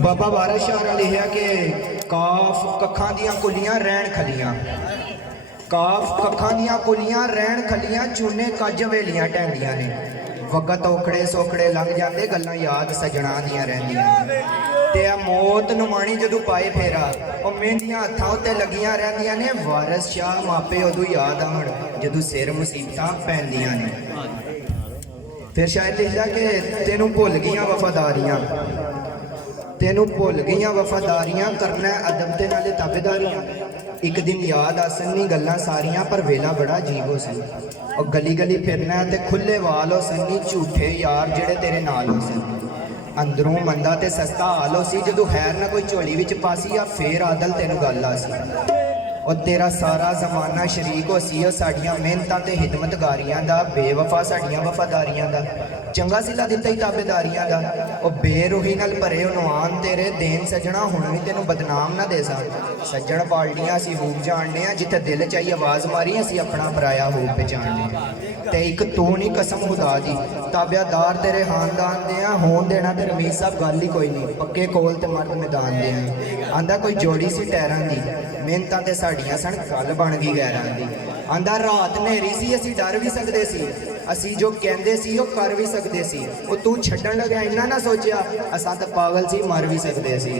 बाबा वारिस शाह ने लिखा कि काफ कखां दियां कुलियां रैन खलियां, काफ कखां दियां कुलियां रैन खलियां, चूने कज वेलियां टैंदियां ने। वकत औखड़े सौखड़े लंघ जाते, गल्लां याद सजना दियां रहिंदियां ने। ते आ मौत नुमाणी जदों पाए फेरा, ओ मेहंदियां हत्थां उत्ते लगियां रहिंदियां ने। वारिस शाह मापे उदों याद आउण जदों सिर मुसीबतां पैंदियां ने। फिर शायद लिखदा कि तेनू भुल गईयां वफादारियां, तेनू भुल गईयां वफादारियां, करना अदब ते नाले ताबेदारियां। एक दिन याद आसन नी गल्लां सारियां, पर वेला बड़ा अजीब हो सी। और गली गली फिरना ते खुले वाल हो सन नी, झूठे यार जेड़े तेरे नाल हो सन। अंदरों मंदा ते सस्ता हाल हो सी, जदों खैर ना कोई झोली विच पासी, या फेर आदल तेनू गल आ सी। और तेरा सारा जमाना शरीक हो सी साडियां मेहनतां ते हिदमतगारियां दा, बेवफा साडियां वफादारियां दा, चंगा सिला दिता ही ताबेदारियां दा। और बेरूही नाल भरे उनवान तेरे देन सजना, हुण भी तेनू बदनाम ना दे सज्जण पालटियां असीं हूब जाणने आ, जिथे दिल चाही आवाज़ मारी असीं अपना पराया हूब पहचानने। ते इक तू नहीं कसम खुदा दी, ताबेदार तेरे खानदान दे आ, होन देना ते रमीज साहब गल ही कोई नहीं, पक्के कोल ते मर्द मैदान दे आ। आंदा कोई जोड़ी सी टैरां दी, मेहनतां ते साडियां सन, गल बन गई गैरां दी। आंदा रात नेरी सी, असीं डर भी सकदे सी, असीं जो कहंदे सी ओ कर भी सकदे सी। ओ तू छड्डण लग्या इन्ना ना सोचिया, असां तां पागल सी, मर भी सकदे सी।